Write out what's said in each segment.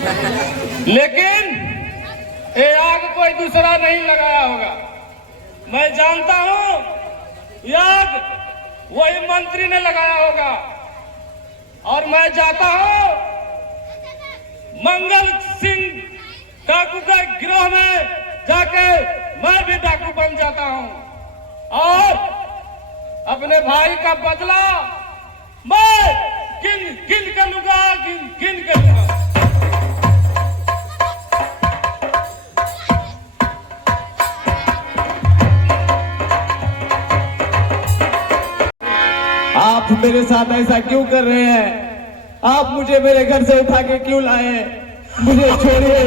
लेकिन ये आग कोई दूसरा नहीं लगाया होगा। मैं जानता हूं ये आग वही मंत्री ने लगाया होगा। और मैं जाता हूं मंगल सिंह डाकू के गिरोह में जाके मैं भी डाकू बन जाता हूं और अपने भाई का बदला मैं गिन गिन कर लूंगा, गिन गिन कर लूंगा। आप मेरे साथ ऐसा क्यों कर रहे हैं? आप मुझे मेरे घर से उठा के क्यों लाए? मुझे छोड़िए।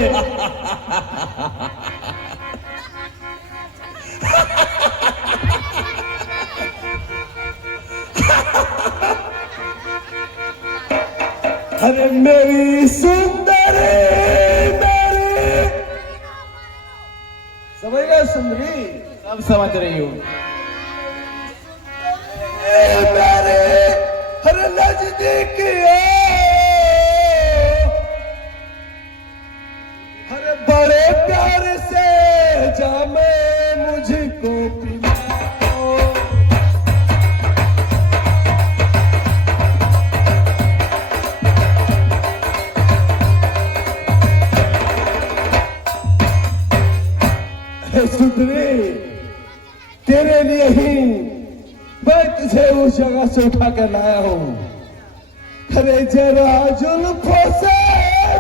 अरे मेरी सुंदरी, मेरी समझ गए सुंदरी? सब समझ रही हूँ। मेरे हर नजदीक हर बड़े प्यार से जामे मुझको पिलाओ। सुंदरी, तेरे लिए ही मैं तुझे उस जगह से उठा कर लाया हूं। अरे जरा जुल्फों से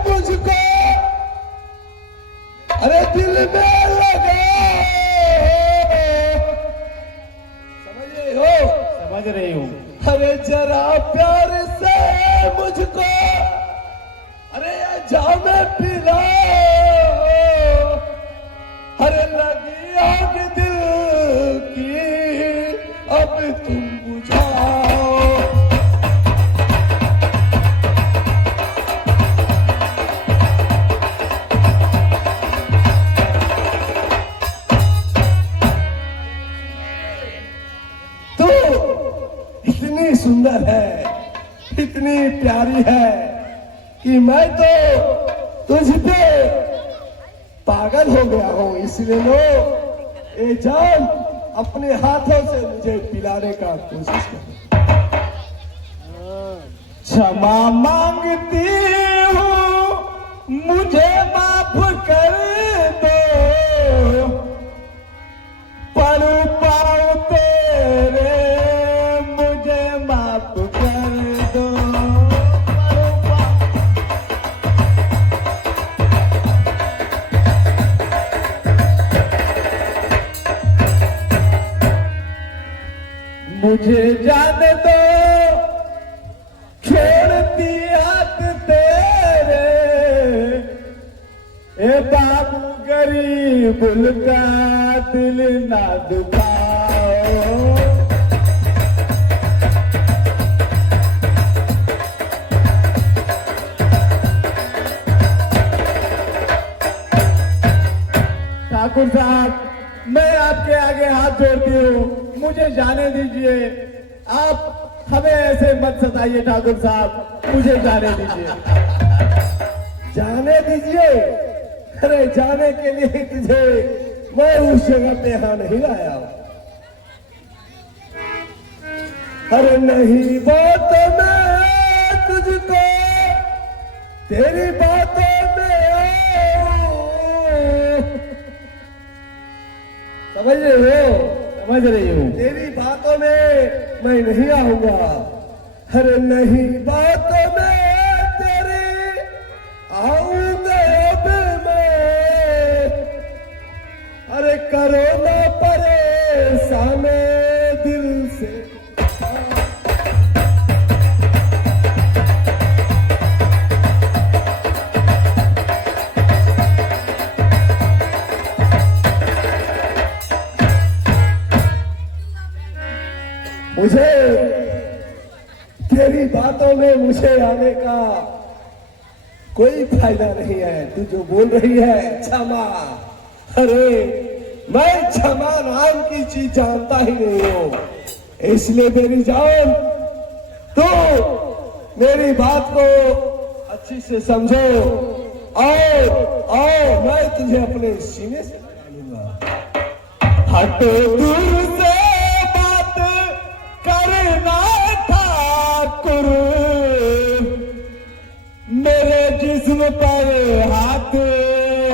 मुझको अरे दिल में लगा। समझ रही हो? समझ रही हूं। अरे जरा प्यार से मुझको अरे जामे पिला। अरे लगी आग दिल की अब तुम बुझाओ। तू इतनी सुंदर है, इतनी प्यारी है कि मैं तो तुझ पे पागल हो गया हूं। इसलिए लो ये जान अपने हाथों से मुझे पिलाने का कोशिश करो। क्षमा मांगती हूँ, मुझे माफ कर दो। पढ़ पाओ तेरे मुझे माफ कर दो। मुझे जाने दो, छोड़ती हाथ तेरे। ए बाबू गरीब का दिल ना दुखाओ। ठाकुर साहब, मैं आपके आगे हाथ जोड़ती हूँ, मुझे जाने दीजिए। आप हमें ऐसे मत सताइए ठाकुर साहब, मुझे जाने दीजिए। जाने दीजिए? अरे जाने के लिए तुझे मैं उस जगह पे यहां नहीं लाया। अरे नहीं बातों में तुझको तेरी बातों में समझ रहे हो? समझ रही हूँ। तेरी बातों में मैं नहीं आऊंगा। अरे नहीं बातों में तेरी आऊंगा अब मैं। अरे करो ना परेशान दिल से। मुझे तेरी बातों में मुझे आने का कोई फायदा नहीं है। तू जो बोल रही है क्षमा, अरे मैं क्षमा नाम की चीज जानता ही नहीं हूं। इसलिए मेरी जान तो मेरी बात को अच्छी से समझो। आओ आओ, मैं तुझे अपने सीने से लगा लूंगा। हटो दूर से बात करना ठाकुर, मेरे जिस्म पर हाथ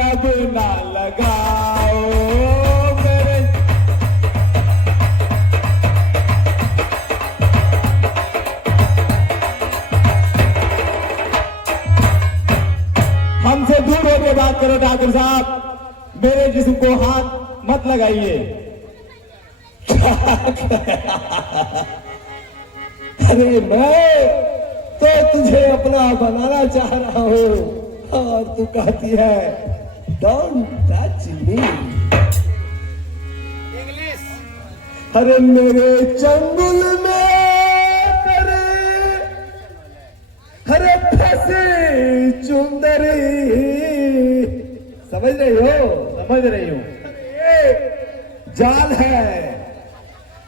अब ना लगाओ। मेरे हमसे दूर होकर बात करो ठाकुर साहब, मेरे जिस्म को हाथ मत लगाइए। अरे मैं तो तुझे अपना बनाना चाह रहा हूं और तू कहती है डोंट टच मी। इंग्लिश। अरे मेरे चंगुल में तेरे हरे फंसे चुंदरी, समझ रही हो? समझ रही हूं। जाल है।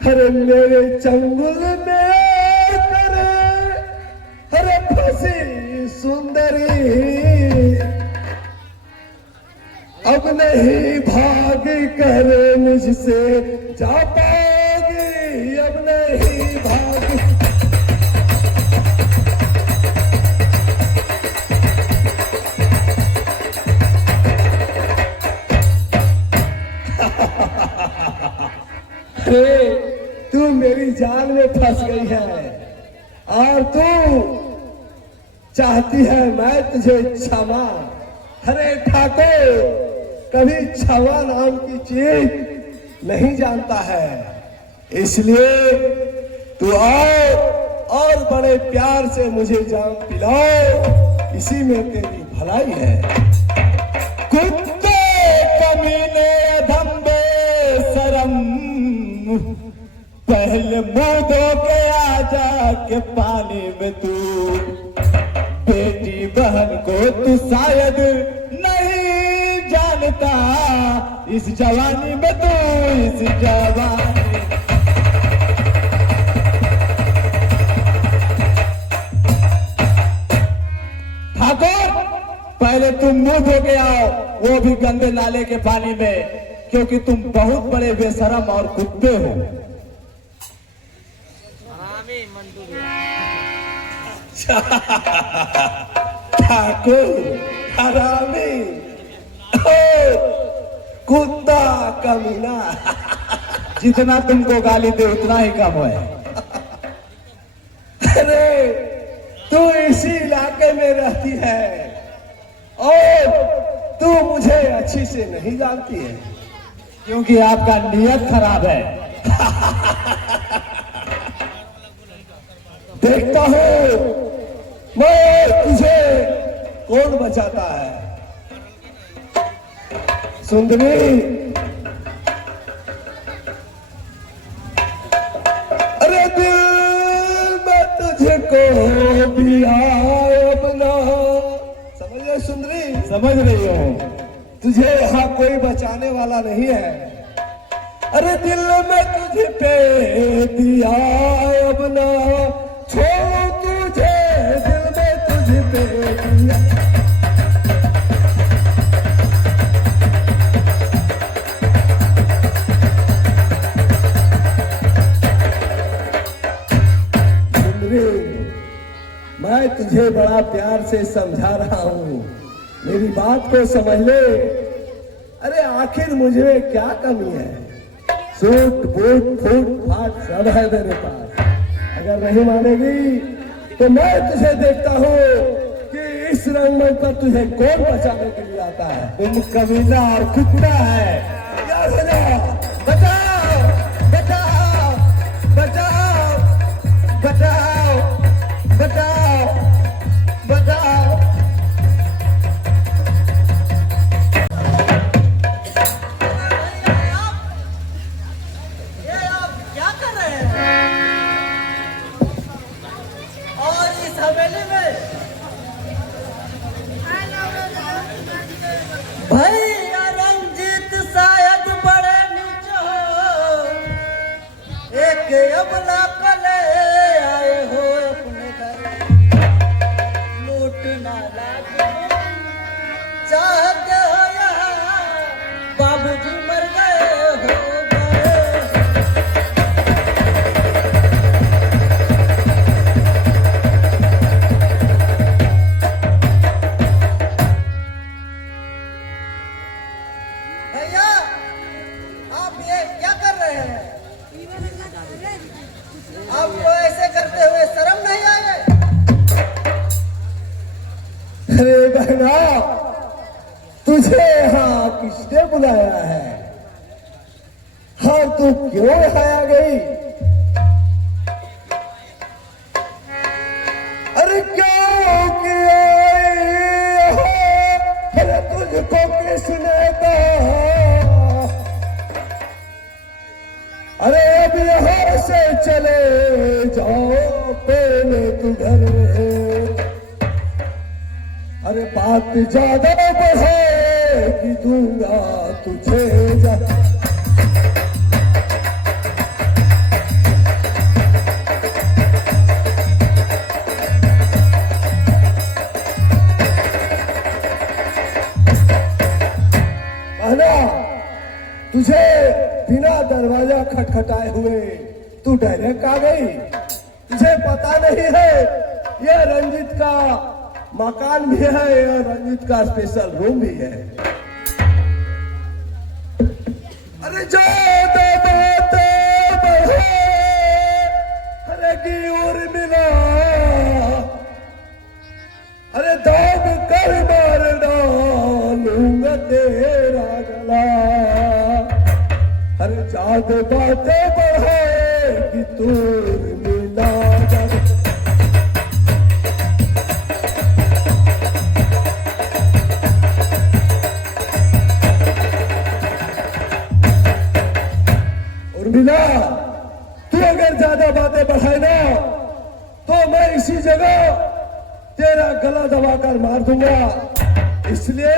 अरे मेरे चंगुल में तेरे हरे फंसी सुंदरी, अब नहीं भाग कर मुझसे जा पाओगी, अब नहीं भाग। अरे तू मेरी जान में फंस गई है और तू चाहती है मैं तुझे क्षमा। अरे ठाकुर कभी क्षमा नाम की चीज नहीं जानता है, इसलिए तू आओ और बड़े प्यार से मुझे जाम पिलाओ, इसी में तेरी भलाई है। कुत्ते कमीने धंबे शरम, पहले मुंह धो के आ जा के पानी में तू, बेटी बहन को तू शायद नहीं जानता, इस जवानी में तू, इस जवानी। ठाकुर पहले तुम मुंह धो के आओ, वो भी गंदे नाले के पानी में, क्योंकि तुम बहुत बड़े बेशरम और कुत्ते हो। ठाकुर हरामी, कुत्ता कमीना, जितना तुमको गाली दे उतना ही कम है। अरे तू इसी इलाके में रहती है और तू मुझे अच्छी से नहीं जानती है, क्योंकि आपका नियत खराब है। देखता हूं मैं तुझे कौन बचाता है। सुंदरी, अरे दिल में तुझको भी अपना, समझ रहे सुंदरी? समझ रही हो? तुझे यहाँ कोई बचाने वाला नहीं है। अरे दिल में तुझे पे दिया अपना, छोड़ तुझे दिल में तुझे पे दिया। मैं तुझे बड़ा प्यार से समझा रहा हूँ, मेरी बात को समझ ले। अरे आखिर मुझे क्या कमी है? सूट बूट फूट फाट सब है मेरे पास। अगर नहीं मानेगी तो मैं तुझे देखता हूँ कि इस रंगमंच पर तुझे कौन बचाने के लिए आता है। तुम कमीना और कुत्ता है। याद हो जा, बचाओ बचाओ बचाओ बचाओ बचाओ बचाओ। भैया रंजीत शायद बड़े नीचे हो, एक अबला कले आए हो अपने घर, लूट ना लागे चाहते हो यहाँ बाबूजी मर गए हो गए। भैया आप ये क्या कर रहे हैं? आपको ऐसे करते हुए शर्म नहीं आए? अरे बहना, तुझे यहाँ किसने बुलाया है? हाँ, तू क्यों यहाँ आ गई? अरे क्यों किया? अरे तुझको किसने कहा? अरे अब यहाँ से चले जाओ, पहले तू घर में। अरे बात ज्यादा बढ़ाएगी, दूंगा तुझे जा। तुझे बिना दरवाजा खटखटाए हुए तू डायरेक्ट आ गई। तुझे पता नहीं है ये रंजित का मकान भी है और रंजित का स्पेशल रूम भी है। अरे ज्यादा बातें बढ़े, अरे की ओर मिला, अरे दाग कर मार डालूंगा तेरा गला। अरे ज्यादा बातें बढ़े कि दूर मिला जा। उर्मिला, तू अगर ज्यादा बातें बढ़ाए ना तो मैं इसी जगह तेरा गला दबाकर मार दूंगा। इसलिए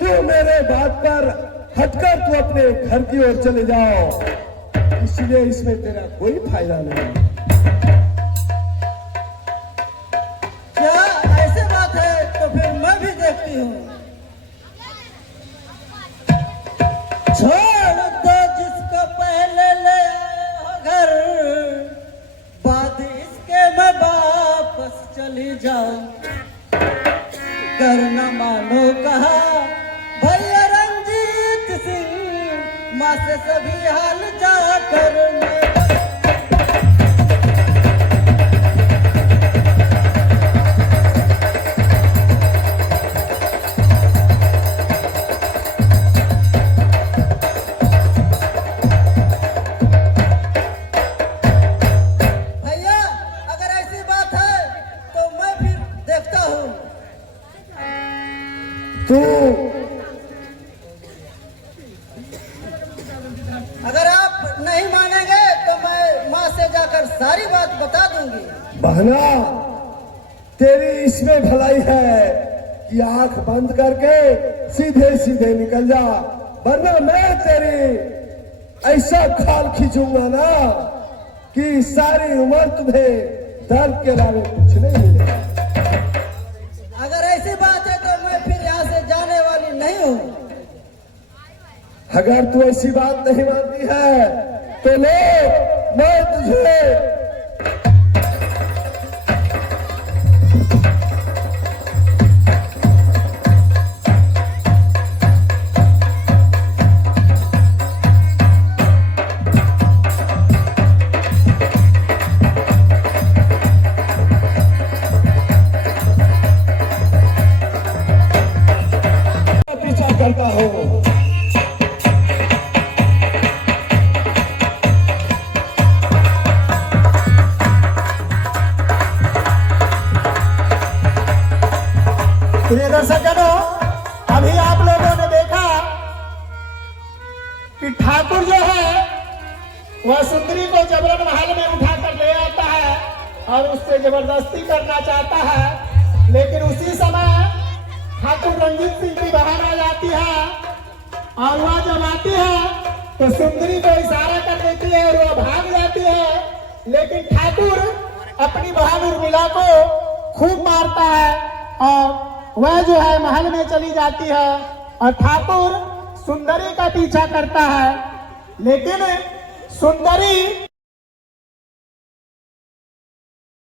तू मेरे बात पर हटकर तू अपने घर की ओर चले जाओ। इसलिए इसमें तेरा कोई फायदा नहीं। क्या ऐसे बात है? तो फिर मैं भी देखती हूँ। छोड़ दो जिसको पहले ले आए हो घर, बाद इसके मैं वापस चली जाऊं। कर न मानो कहा भैया रंजीत सिंह, माँ से सभी हाल जाकर मैं भैया, अगर ऐसी बात है तो मैं फिर देखता हूँ। तू अगर आप नहीं मानेंगे तो मैं माँ से जाकर सारी बात बता दूंगी। बहना, तेरी इसमें भलाई है कि आंख बंद करके सीधे सीधे निकल जा, वरना मैं तेरी ऐसा खाल खींचूंगा ना कि सारी उम्र तुम्हें दर्द के अलावा कुछ नहीं मिलेगा। अगर ऐसी बात है तो मैं फिर यहाँ से जाने वाली नहीं हूँ। अगर तू ऐसी बात नहीं मानती है तो ले, मैं तुझे पीछा करता हूँ। प्रिय दर्शकों, अभी आप लोगों ने देखा कि ठाकुर जो है वह सुंदरी को जबरन महल में उठाकर ले आता है और उससे जबरदस्ती करना चाहता है। लेकिन उसी समय ठाकुर रंजीत सिंह की बहन आ जाती है और वह जब आती है तो सुंदरी को इशारा कर देती है और वह भाग जाती है। लेकिन ठाकुर अपनी बहन उर्मिला को खूब मारता है और वह जो है महल में चली जाती है और ठाकुर सुंदरी का पीछा करता है, लेकिन सुंदरी